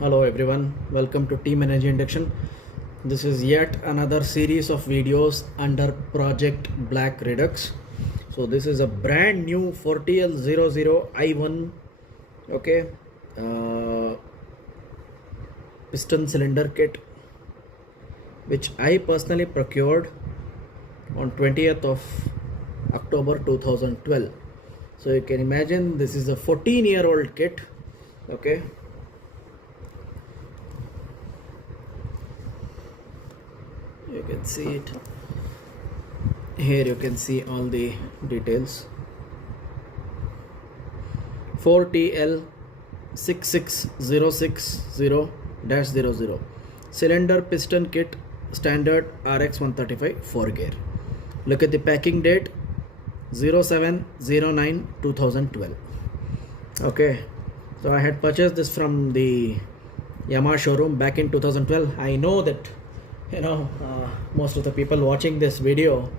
Hello everyone, welcome to Team Energy Induction. This is yet another series of videos under Project Black Redux. So this is a brand new 40L00i1 okay piston cylinder kit, which I personally procured on 20th of October 2012. So you can imagine this is a 14-year-old kit. Okay, you can see it here. You can see all the details. 4TL66060-00 cylinder piston kit, standard RX135 4 gear. Look at the packing date, 07/09/2012. Okay, so I had purchased this from the Yamaha showroom back in 2012. I know that most of the people watching this video,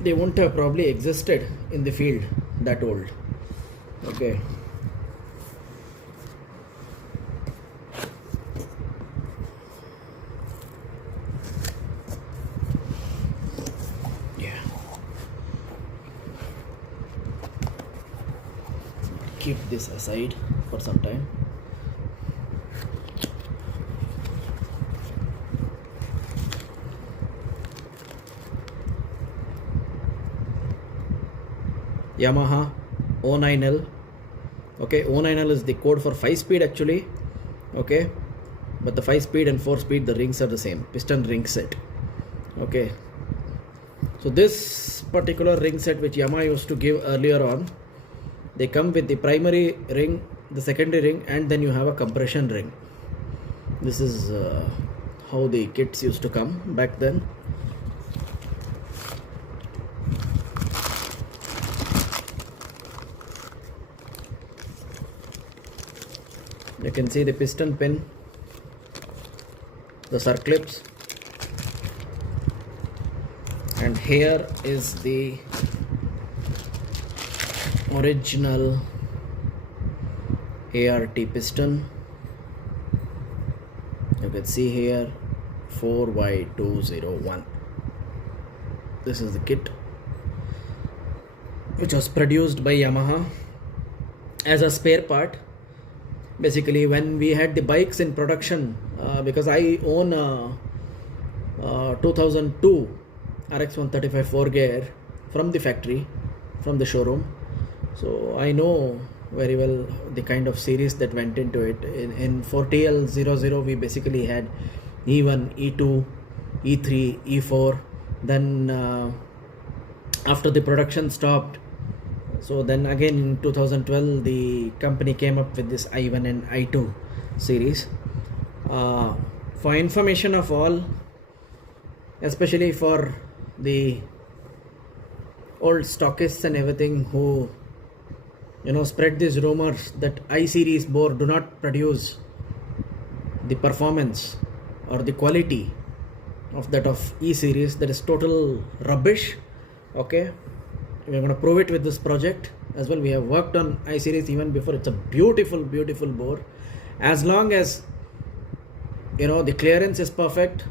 they wouldn't have probably existed in the field that old. Okay, yeah, keep this aside for some time. Yamaha 09L. Okay, 09L is the code for 5-speed actually. Okay, but the 5-speed and 4-speed, the rings are the same, piston ring set. Okay, so this particular ring set which Yamaha used to give earlier on, they come with the primary ring, the secondary ring, and then you have a compression ring. This is how the kits used to come back then. You can see the piston pin, the circlips, and here is the original ART piston. You can see here 4Y201. This is the kit which was produced by Yamaha as a spare part. Basically, when we had the bikes in production, because I own a 2002 RX135 4 gear from the factory, from the showroom, so I know very well the kind of series that went into it. In 40L00 we basically had E1, E2, E3, E4. Then after the production stopped, so then again in 2012 the company came up with this I1 and I2 series. For information of all, especially for the old stockists and everything who spread these rumors that I series bore do not produce the performance or the quality of that of E series, that is total rubbish. Okay, we're going to prove it with this project as well. We have worked on I series even before. It's a beautiful bore. As long as the clearance is perfect,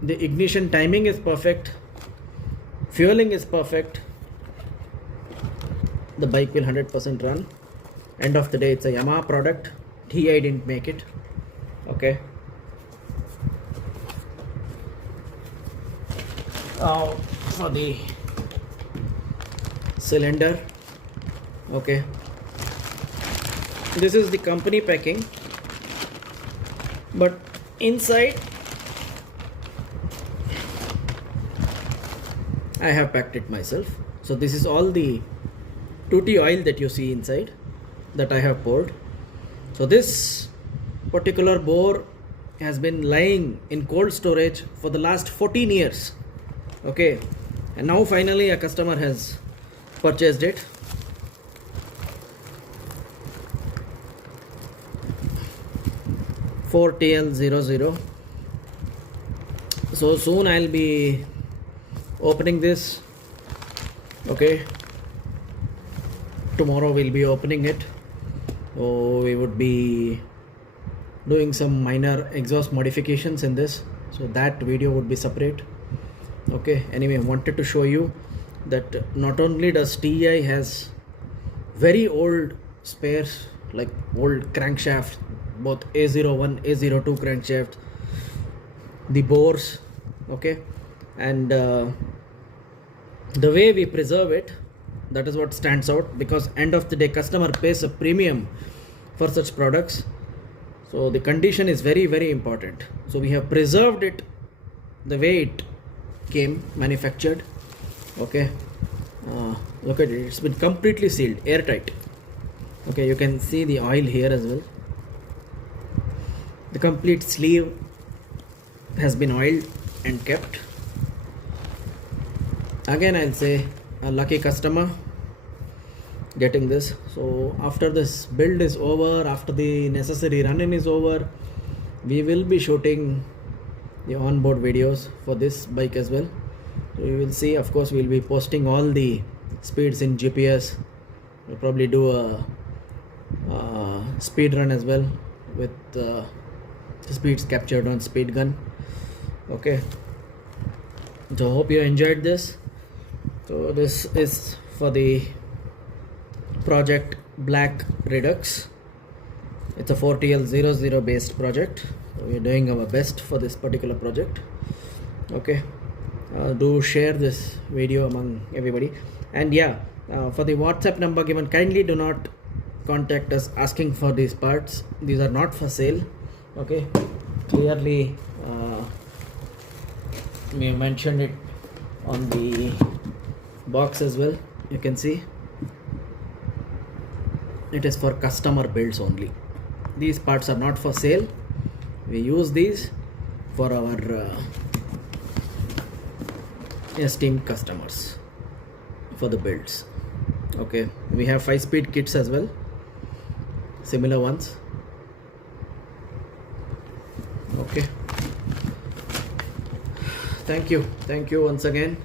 the ignition timing is perfect, fueling is perfect, the bike will 100% run. End of the day, it's a Yamaha product. TEI didn't make it. Okay, now for the cylinder. Okay, this is the company packing, but inside I have packed it myself. So this is all the tutti oil that you see inside that I have poured. So this particular bore has been lying in cold storage for the last 14 years. Okay, and now finally a customer has purchased it. $4TL00. So soon I'll be opening this. Okay, tomorrow we'll be opening it. So we would be doing some minor exhaust modifications in this, so that video would be separate. Okay, anyway, I wanted to show you that not only does TEI has very old spares like old crankshafts, both A01, A02 crankshafts, the bores, okay, and the way we preserve it, that is what stands out, because end of the day customer pays a premium for such products. So the condition is very, very important. So we have preserved it the way it came manufactured. Okay, look at it, it's been completely sealed, airtight. Okay, you can see the oil here as well. The complete sleeve has been oiled and kept. Again, I'll say a lucky customer getting this. So after this build is over, after the necessary run-in is over, we will be shooting the onboard videos for this bike as well. So you will see, of course, we'll be posting all the speeds in GPS. We'll probably do a speed run as well with the speeds captured on speed gun. Okay, so hope you enjoyed this. So this is for the project Black Redux. It's a 4TL00 based project. So we're doing our best for this particular project. Okay, do share this video among everybody, and yeah, for the WhatsApp number given, kindly do not contact us asking for these parts. These are not for sale. Okay, clearly we mentioned it on the box as well. You can see it is for customer builds only. These parts are not for sale. We use these for our esteemed customers for the builds. Okay, we have 5-speed kits as well, similar ones. Okay, thank you once again.